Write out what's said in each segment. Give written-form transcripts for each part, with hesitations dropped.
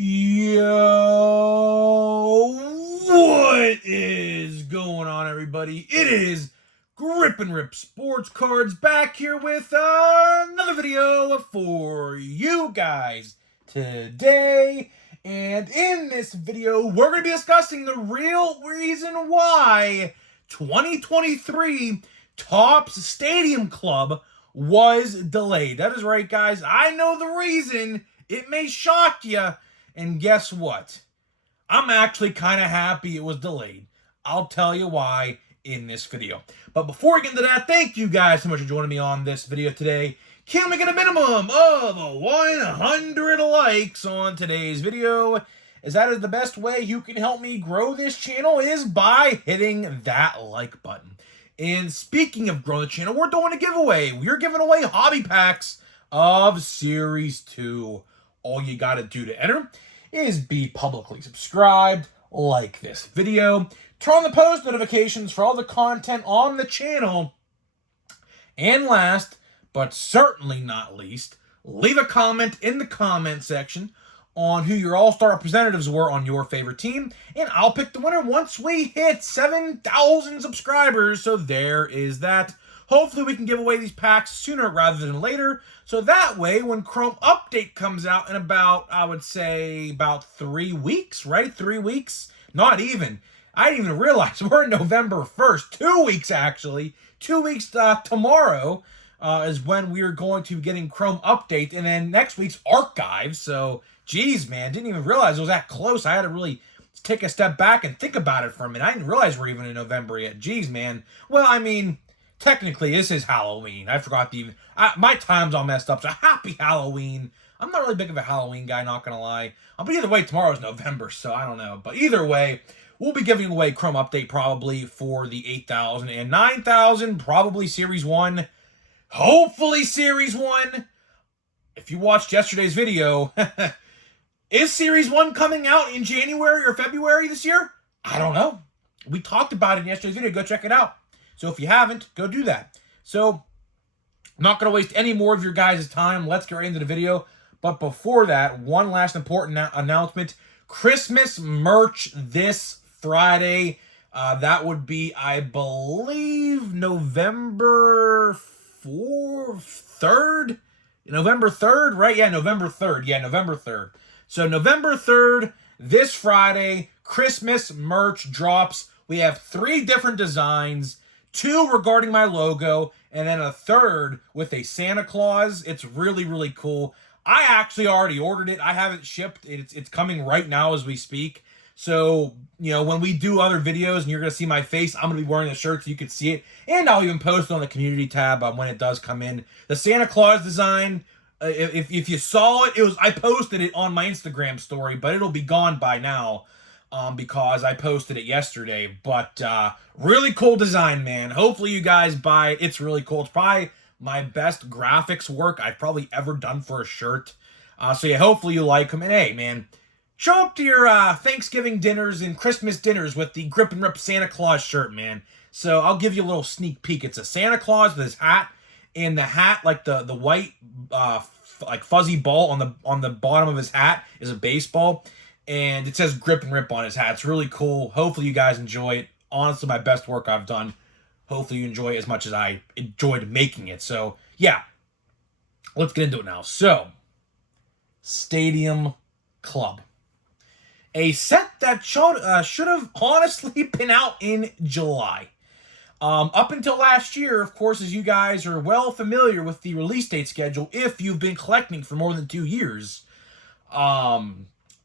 Yo, what is going on, everybody? It is Grip and Rip Sports Cards back here with another video for you guys today. And in this video, we're going to be discussing the real reason why 2023 Topps Stadium Club was delayed. That is right, guys. I know the reason. It may shock you. And guess what? I'm actually kind of happy it was delayed. I'll tell you why in this video. But before we get into that, thank you guys so much for joining me on this video today. Can we get a minimum of 100 likes on today's video? As that is the best way you can help me grow this channel is by hitting that like button. And speaking of growing the channel, we're doing a giveaway. We're giving away hobby packs of Series 2. All you got to do to enter is be publicly subscribed, like this video, turn on the post notifications for all the content on the channel, and last, but certainly not least, leave a comment in the comment section on who your all-star representatives were on your favorite team, and I'll pick the winner once we hit 7,000 subscribers, so there is that. Hopefully we can give away these packs sooner rather than later, so that way when Chrome Update comes out in about, I would say, about 3 weeks, right? 3 weeks? Not even. I didn't even realize we're in November 1st. 2 weeks, actually. 2 weeks tomorrow is when we're going to be getting Chrome Update, and then next week's Archive, so, geez, man, didn't even realize it was that close. I had to really take a step back and think about it for a minute. I didn't realize we're even in November yet. Geez, man. Well, I mean, technically, this is Halloween. I forgot to even... my time's all messed up, so happy Halloween. I'm not really big of a Halloween guy, not gonna lie. But either way, tomorrow's November, so I don't know. But either way, we'll be giving away Chrome Update probably for the 8,000 and 9,000, probably Series 1. Hopefully Series 1. If you watched yesterday's video, is Series 1 coming out in January or February this year? I don't know. We talked about it in yesterday's video. Go check it out. So if you haven't, go do that. So, I'm not going to waste any more of your guys' time. Let's get right into the video. But before that, one last important announcement. Christmas merch this Friday. That would be, I believe, November 3rd? November 3rd, right? Yeah, November 3rd. Yeah, November 3rd. So November 3rd, this Friday, Christmas merch drops. We have 3 different designs. 2 regarding my logo, and then a 3rd with a Santa Claus. It's really, really cool. I actually already ordered it. I haven't shipped. It's coming right now as we speak. So, you know, when we do other videos and you're going to see my face, I'm going to be wearing the shirt so you can see it. And I'll even post it on the community tab when it does come in. The Santa Claus design, if you saw it, I posted it on my Instagram story, but it'll be gone by now. Because I posted it yesterday, but really cool design, man. Hopefully you guys buy it. It's really cool. It's probably my best graphics work I've probably ever done for a shirt. So yeah, hopefully you like them. And hey, man, show up to your Thanksgiving dinners and Christmas dinners with the Grip and Rip Santa Claus shirt, man. So I'll give you a little sneak peek. It's a Santa Claus with his hat, and the hat, like the white like fuzzy ball on the bottom of his hat is a baseball. And it says Grip and Rip on his hat. It's really cool. Hopefully you guys enjoy it. Honestly, my best work I've done. Hopefully you enjoy it as much as I enjoyed making it. So, yeah. Let's get into it now. So, Stadium Club. A set that should have honestly been out in July. Up until last year, of course, as you guys are well familiar with the release date schedule, if you've been collecting for more than 2 years,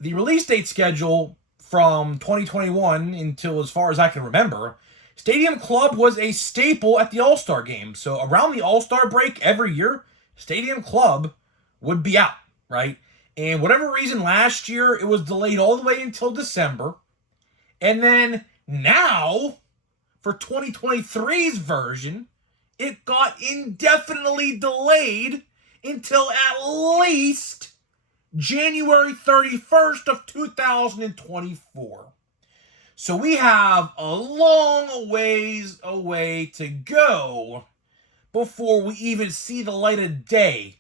the release date schedule from 2021 until as far as I can remember, Stadium Club was a staple at the All-Star game. So around the All-Star break every year, Stadium Club would be out, right? And whatever reason, last year it was delayed all the way until December. And then now, for 2023's version, it got indefinitely delayed until at least January 31st of 2024. So we have a long ways away to go before we even see the light of day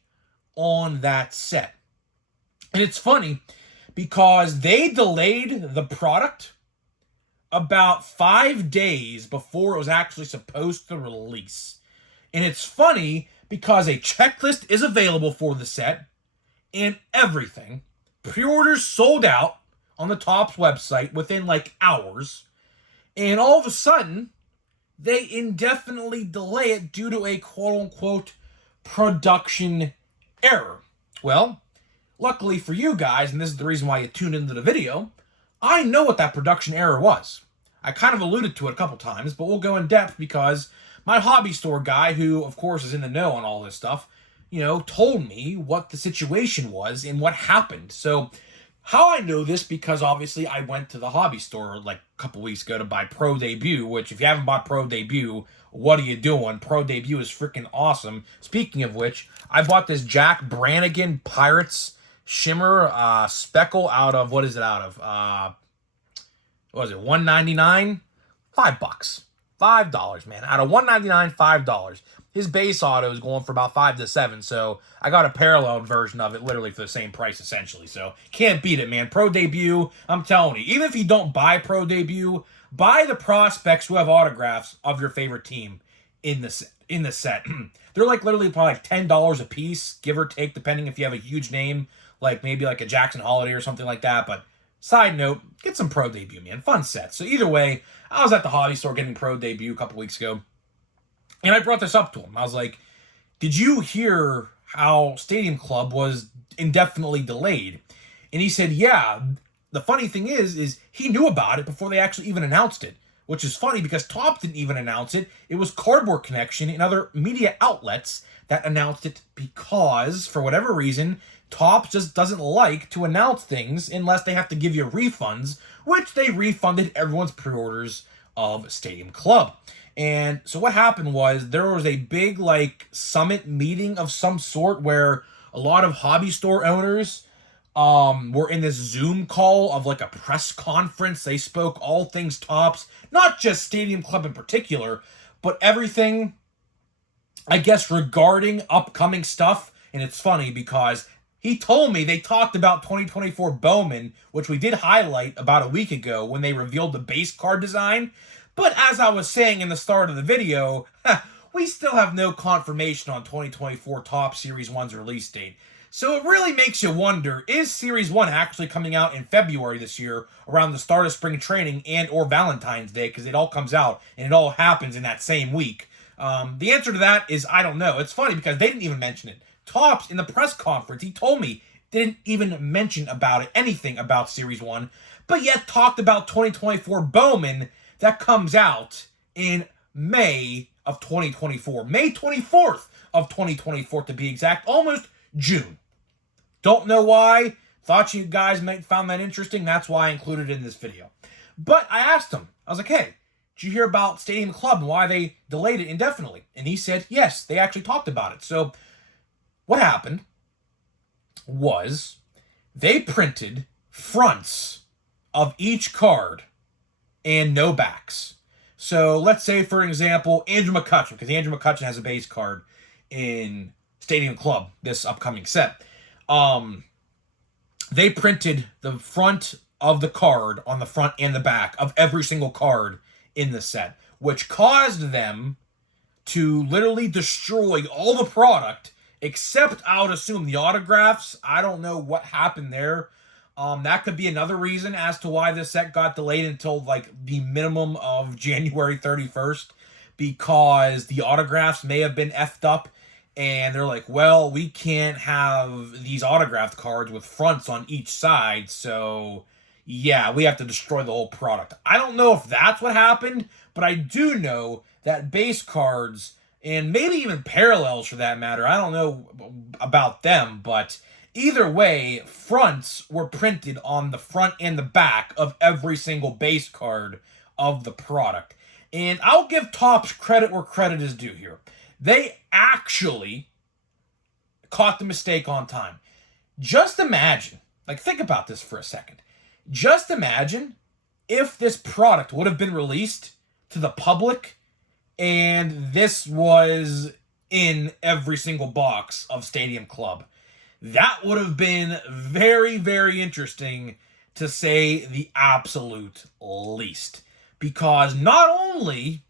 on that set. And it's funny because they delayed the product about 5 days before it was actually supposed to release. And it's funny because a checklist is available for the set and everything. Pre-orders sold out on the Topps website within like hours. And all of a sudden, they indefinitely delay it due to a quote-unquote production error. Well, luckily for you guys, and this is the reason why you tuned into the video, I know what that production error was. I kind of alluded to it a couple times, but we'll go in depth because my hobby store guy, who of course is in the know on all this stuff, told me what the situation was and what happened. So how I know this, because obviously I went to the hobby store like a couple weeks ago to buy Pro Debut, which if you haven't bought Pro Debut, what are you doing? Pro Debut is freaking awesome. Speaking of which, I bought this Jack Brannigan Pirates Shimmer Speckle out of, what is it out of? What was it, $1.99? $5. $5, man. Out of $1.99, $5. His base auto is going for about $5 to $7, so I got a paralleled version of it literally for the same price, essentially. So, can't beat it, man. Pro Debut, I'm telling you, even if you don't buy Pro Debut, buy the prospects who have autographs of your favorite team in the set. They're like literally probably like $10 a piece, give or take, depending if you have a huge name, like maybe like a Jackson Holiday or something like that. But side note, get some Pro Debut, man. Fun set. So either way, I was at the hobby store getting Pro Debut a couple weeks ago, and I brought this up to him. I was like, did you hear how Stadium Club was indefinitely delayed? And he said, yeah. The funny thing is he knew about it before they actually even announced it, which is funny because Topps didn't even announce it. It was Cardboard Connection and other media outlets that announced it because, for whatever reason, Topps just doesn't like to announce things unless they have to give you refunds, which they refunded everyone's pre-orders of Stadium Club. And so what happened was there was a big summit meeting of some sort where a lot of hobby store owners were in this Zoom call of like a press conference. They spoke all things Topps, not just Stadium Club in particular, but everything, I guess, regarding upcoming stuff. And it's funny because he told me they talked about 2024 Bowman, which we did highlight about a week ago when they revealed the base card design. But as I was saying in the start of the video, we still have no confirmation on 2024 Topps Series 1's release date. So it really makes you wonder, is Series 1 actually coming out in February this year around the start of spring training and or Valentine's Day? Because it all comes out and it all happens in that same week. The answer to that is I don't know. It's funny because they didn't even mention it. Topps, in the press conference, he told me, didn't even mention about it, anything about Series 1, but yet talked about 2024 Bowman that comes out in May of 2024. May 24th of 2024 to be exact, almost June. Don't know why. Thought you guys might found that interesting. That's why I included it in this video. But I asked him, I was like, hey, did you hear about Stadium Club and why they delayed it indefinitely? And he said, yes, they actually talked about it. So what happened was they printed fronts of each card and no backs. So let's say, for example, Andrew McCutchen, because Andrew McCutchen has a base card in Stadium Club, this upcoming set. They printed the front of the card on the front and the back of every single card in the set, which caused them to literally destroy all the product, except I would assume the autographs. I don't know what happened there. That could be another reason as to why this set got delayed until the minimum of January 31st, because the autographs may have been effed up and they're like, well, we can't have these autographed cards with fronts on each side, so yeah, we have to destroy the whole product. I don't know if that's what happened, but I do know that base cards, and maybe even parallels for that matter, I don't know about them, but either way, fronts were printed on the front and the back of every single base card of the product. And I'll give Topps credit where credit is due here. They actually caught the mistake on time. Just imagine, think about this for a second. Just imagine if this product would have been released to the public and this was in every single box of Stadium Club. That would have been very, very interesting, to say the absolute least. Because not only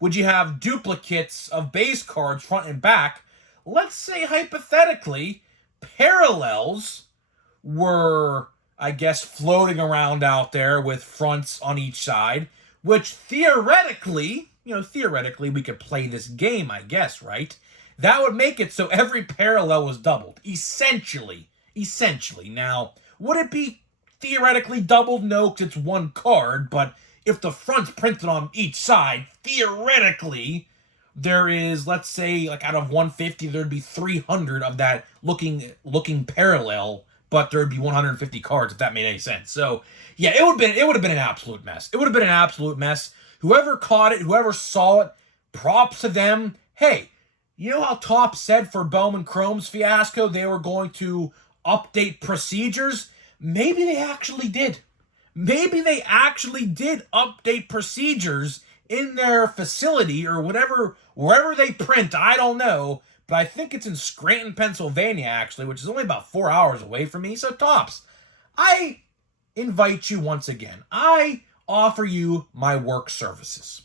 would you have duplicates of base cards front and back, let's say hypothetically, parallels were, I guess, floating around out there with fronts on each side, which theoretically, we could play this game, I guess, right? That would make it so every parallel was doubled, essentially. Now, would it be theoretically doubled? No, because it's one card, but if the front's printed on each side, theoretically, there is, let's say, like out of 150, there'd be 300 of that looking parallel, but there'd be 150 cards, if that made any sense. So, yeah, it would have been an absolute mess. It would have been an absolute mess. Whoever caught it, whoever saw it, props to them. Hey, you know how Topps said for Bowman Chrome's fiasco they were going to update procedures? Maybe they actually did. Maybe they actually did update procedures in their facility or whatever, wherever they print. I don't know, but I think it's in Scranton, Pennsylvania, actually, which is only about 4 hours away from me. So, Topps, I invite you once again. I offer you my work services.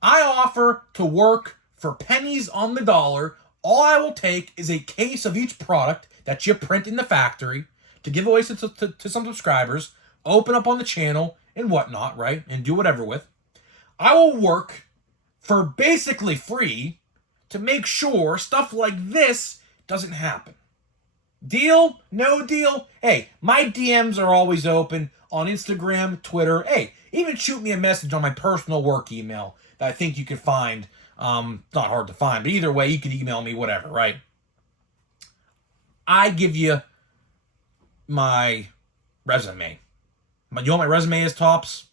I offer to work for pennies on the dollar. All I will take is a case of each product that you print in the factory to give away to some subscribers, open up on the channel and whatnot, right? And do whatever with. I will work for basically free to make sure stuff like this doesn't happen. Deal? No deal? Hey, my DMs are always open on Instagram, Twitter. Hey, even shoot me a message on my personal work email that I think you can find. It's not hard to find, but either way, you can email me, whatever, right? I give you my resume. You know what my resume is, Topps?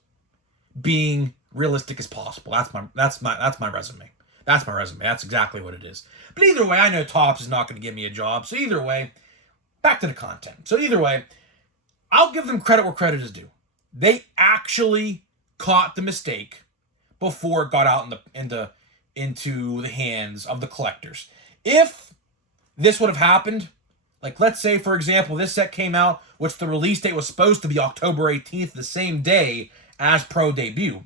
Being realistic as possible. That's my resume. That's my resume. That's exactly what it is. But either way, I know Topps is not going to give me a job. So either way, back to the content. So either way, I'll give them credit where credit is due. They actually caught the mistake before it got out into the hands of the collectors. If this would have happened, like let's say, for example, this set came out, which the release date was supposed to be October 18th, the same day as Pro Debut.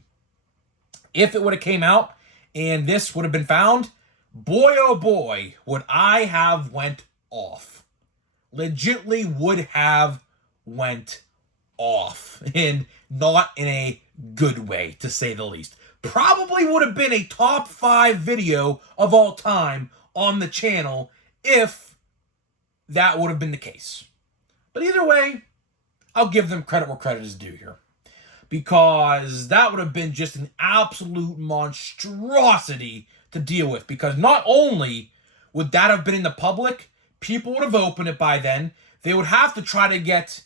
If it would have came out and this would have been found, boy oh boy, would I have went off. Legitly would have went off. And not in a good way, to say the least. Probably would have been a top 5 video of all time on the channel if that would have been the case. But either way, I'll give them credit where credit is due here. Because that would have been just an absolute monstrosity to deal with. Because not only would that have been in the public, people would have opened it by then. They would have to try to get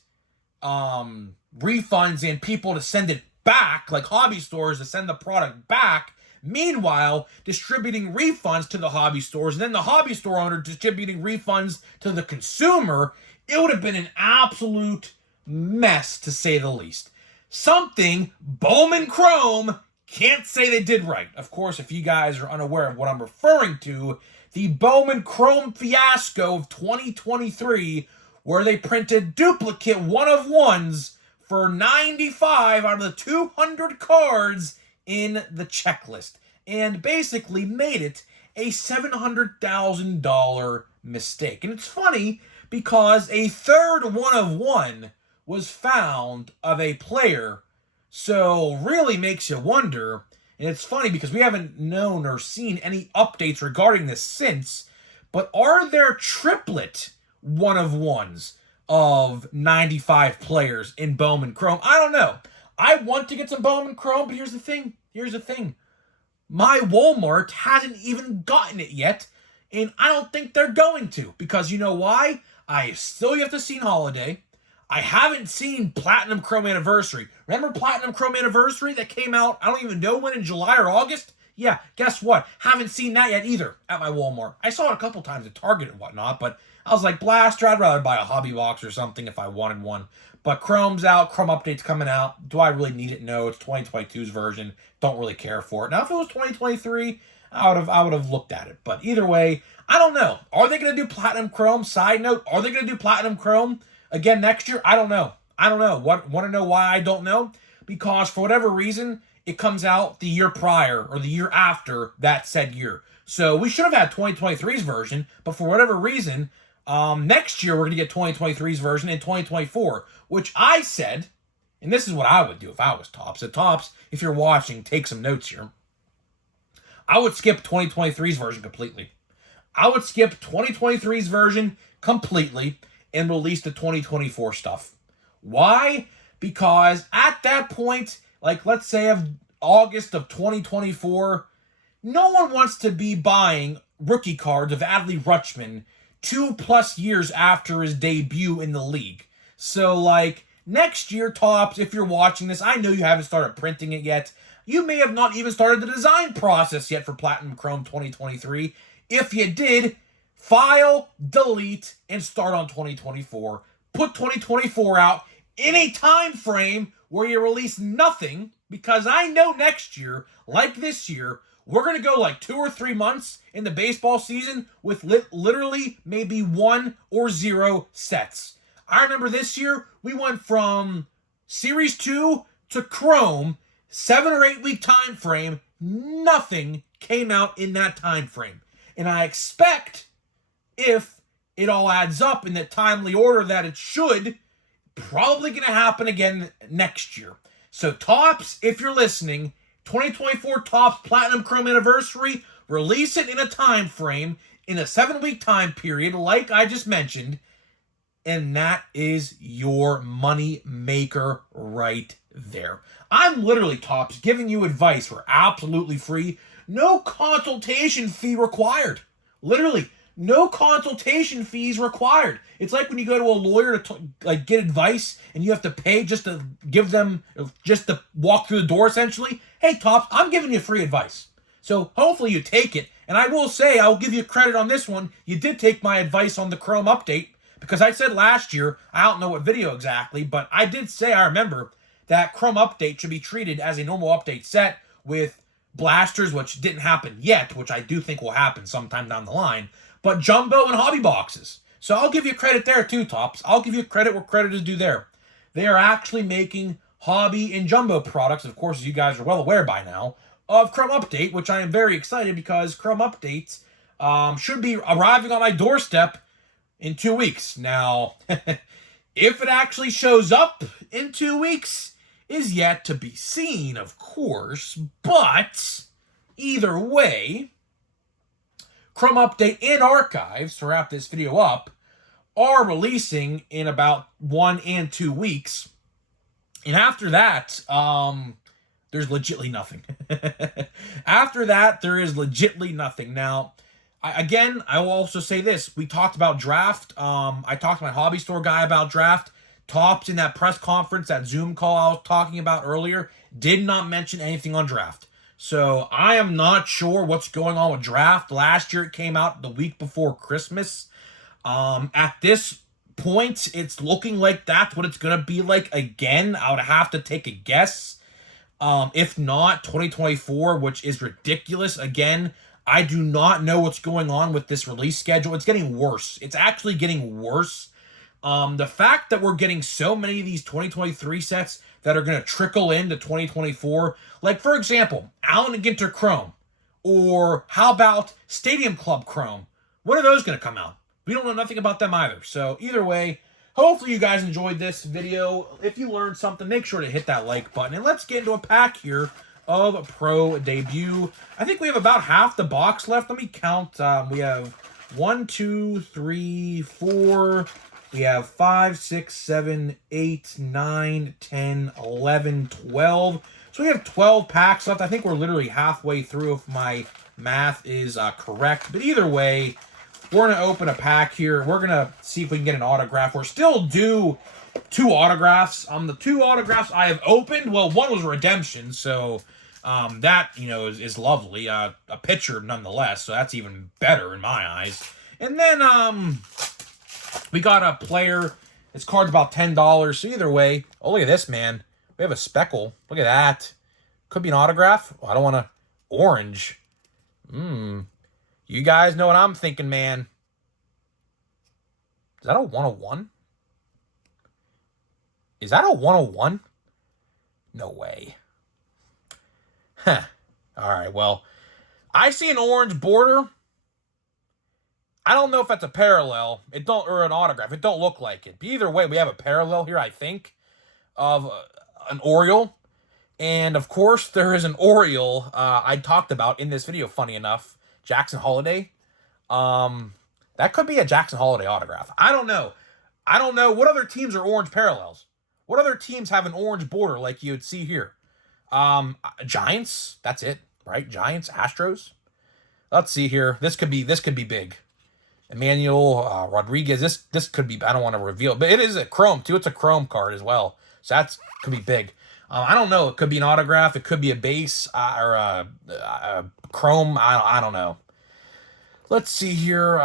refunds and people to send it back, like hobby stores to send the product back. Meanwhile, distributing refunds to the hobby stores, and then the hobby store owner distributing refunds to the consumer. It would have been an absolute mess, to say the least. Something Bowman Chrome can't say they did right. Of course, if you guys are unaware of what I'm referring to, the Bowman Chrome fiasco of 2023, where they printed duplicate one-of-ones for 95 out of the 200 cards in the checklist, and basically made it a $700,000 mistake. And it's funny because a third one-of-one was found of a player, so really makes you wonder. And it's funny because we haven't known or seen any updates regarding this since, but are there triplet one-of-ones of 95 players in Bowman Chrome? I don't know. I want to get some Bowman Chrome, but here's the thing. My Walmart hasn't even gotten it yet, and I don't think they're going to. Because you know why? I still have to see Holiday. I haven't seen Platinum Chrome Anniversary. Remember Platinum Chrome Anniversary that came out, I don't even know when, in July or August? Yeah, guess what? Haven't seen that yet either at my Walmart. I saw it a couple times at Target and whatnot, but I was like, blaster, I'd rather buy a hobby box or something if I wanted one. But Chrome's out, Chrome Update's coming out. Do I really need it? No, it's 2022's version. Don't really care for it. Now, if it was 2023, I would have looked at it. But either way, I don't know. Are they going to do Platinum Chrome? Side note, are they going to do Platinum Chrome again next year? I don't know. I don't know. Want to know why I don't know? Because for whatever reason, it comes out the year prior or the year after that said year. So we should have had 2023's version, but for whatever reason, next year we're going to get 2023's version in 2024, which I said, and this is what I would do if I was Topps. So Topps, if you're watching, take some notes here. I would skip 2023's version completely. I would skip 2023's version completely and release the 2024 stuff. Why? Because at that point, like let's say of August of 2024, no one wants to be buying rookie cards of Adley Rutschman 2+ years after his debut in the league. So like next year, Topps, if you're watching this, I know you haven't started printing it yet. You may have not even started the design process yet for Platinum Chrome 2023. If you did, file, delete, and start on 2024. Put 2024 out in a time frame where you release nothing, because I know next year, like this year, we're going to go like 2 or 3 months in the baseball season with literally maybe 1 or 0 sets. I remember this year, we went from Series 2 to Chrome, 7 or 8 week time frame. Nothing came out in that time frame. And I expect, if it all adds up in the timely order that it should, probably going to happen again next year. So Topps, if you're listening, 2024 Topps Platinum Chrome Anniversary, release it in a time frame, in a 7-week time period, like I just mentioned, and that is your money maker right there. I'm literally, Topps, giving you advice for absolutely free. No consultation fee required. Literally, no consultation fees required. It's like when you go to a lawyer to get advice and you have to pay just to give them, just to walk through the door essentially. Hey, Topps, I'm giving you free advice. So hopefully you take it. And I will say, I will give you credit on this one. You did take my advice on the Chrome update, because I said last year, I don't know what video exactly, but I did say, I remember, that Chrome update should be treated as a normal update set with blasters, which didn't happen yet, which I do think will happen sometime down the line, but jumbo and hobby boxes. So I'll give you credit there too, Topps. I'll give you credit where credit is due there. They are actually making hobby and jumbo products, of course, as you guys are well aware by now, of Chrome Update, which I am very excited because Chrome Updates should be arriving on my doorstep in 2 weeks. Now, if it actually shows up in 2 weeks is yet to be seen, of course, but either way, Chrome Update and Archives, to wrap this video up, are releasing in about 1 and 2 weeks. And after that, there's legitly nothing. After that, there is legitly nothing. Now, I will also say this. We talked about draft. I talked to my hobby store guy about draft. Topps in that press conference, that Zoom call I was talking about earlier, did not mention anything on draft. So I am not sure what's going on with draft. Last year it came out the week before Christmas. At this point, it's looking like that's what it's going to be like again. I would have to take a guess. If not, 2024, which is ridiculous. Again, I do not know what's going on with this release schedule. It's getting worse. It's actually getting worse. The fact that we're getting so many of these 2023 sets that are going to trickle into 2024, like for example, Allen & Ginter Chrome, or how about Stadium Club Chrome? When are those going to come out? We don't know nothing about them either. So either way, hopefully you guys enjoyed this video. If you learned something, make sure to hit that like button. And let's get into a pack here of Pro Debut. I think we have about half the box left. Let me count. We have 1, 2, 3, 4. We have 5, 6, 7, 8, 9, 10, 11, 12. So we have 12 packs left. I think we're literally halfway through if my math is correct. But either way, we're going to open a pack here. We're going to see if we can get an autograph. We're still due 2 autographs. The 2 autographs I have opened, well, one was a redemption, so that, is lovely. A picture nonetheless, so that's even better in my eyes. And then, we got a player. This card's about $10. So either way, oh, look at this, man. We have a speckle. Look at that. Could be an autograph. Oh, I don't want to. Orange. You guys know what I'm thinking, man. Is that a 101? Is that a 101? No way. Huh. All right, well, I see an orange border. I don't know if that's a parallel. Or an autograph. It don't look like it. But either way, we have a parallel here, I think, of an Oriole. And, of course, there is an Oriole I talked about in this video, funny enough. Jackson Holliday. That could be a Jackson Holliday autograph. I don't know. I don't know. What other teams are orange parallels? What other teams have an orange border like you'd see here? Giants. That's it, right? Giants, Astros. Let's see here. This could be big. Emmanuel Rodriguez. This could be. I don't want to reveal, but it is a chrome too. It's a chrome card as well, so that's could be big. I don't know. It could be an autograph. It could be a base or a chrome. I don't know. Let's see here.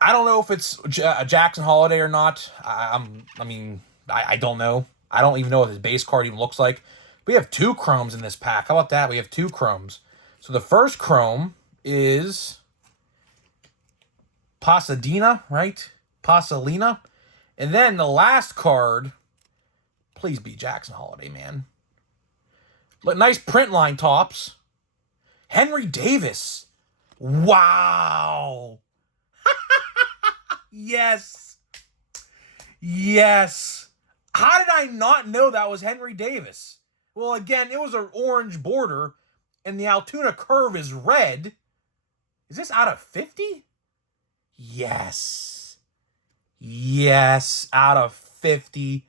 I don't know if it's a Jackson Holliday or not. I don't know. I don't even know what his base card even looks like. We have 2 chromes in this pack. How about that? We have 2 chromes. So the first chrome is Pasadena, right? Pasadena. And then the last card, please be Jackson Holliday, man. Nice print line tops. Henry Davis. Wow. Yes. Yes. How did I not know that was Henry Davis? Well, again, it was an orange border, and the Altoona curve is red. Is this out of 50? Yes. Yes, out of 50.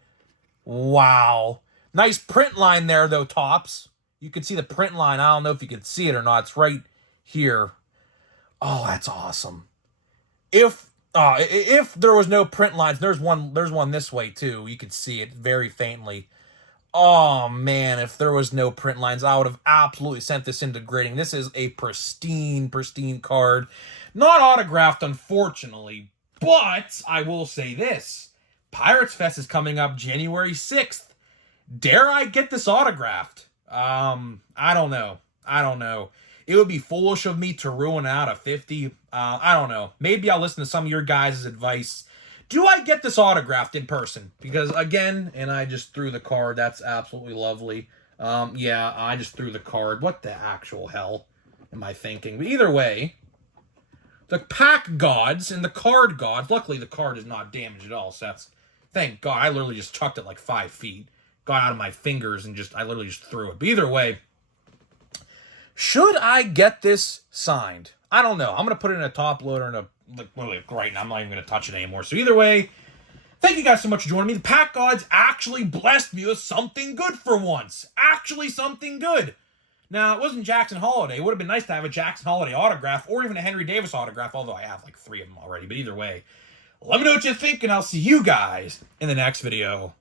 Wow. Nice print line there, though, Tops. You can see the print line. I don't know if you can see it or not. It's right here. Oh, that's awesome. If there was no print lines, there's one this way too. You could see it very faintly. Oh man, if there was no print lines, I would have absolutely sent this into grading. This is a pristine card. Not autographed, unfortunately, but I will say this. Pirates Fest is coming up January 6th. Dare I get this autographed? I don't know. It would be foolish of me to ruin out a 50. I don't know. Maybe I'll listen to some of your guys' advice. Do I get this autographed in person? Because, again, and I just threw the card. That's absolutely lovely. Yeah, I just threw the card. What the actual hell am I thinking? But either way, the pack gods and the card gods. Luckily, the card is not damaged at all. So that's, thank God. I literally just chucked it like 5 feet. Got out of my fingers and I literally just threw it. But either way, should I get this signed? I don't know. I'm going to put it in a top loader and literally right now. I'm not even going to touch it anymore. So either way, thank you guys so much for joining me. The Pack Gods actually blessed me with something good for once. Actually something good. Now, it wasn't Jackson Holliday. It would have been nice to have a Jackson Holliday autograph or even a Henry Davis autograph, although I have like 3 of them already. But either way, let me know what you think, and I'll see you guys in the next video.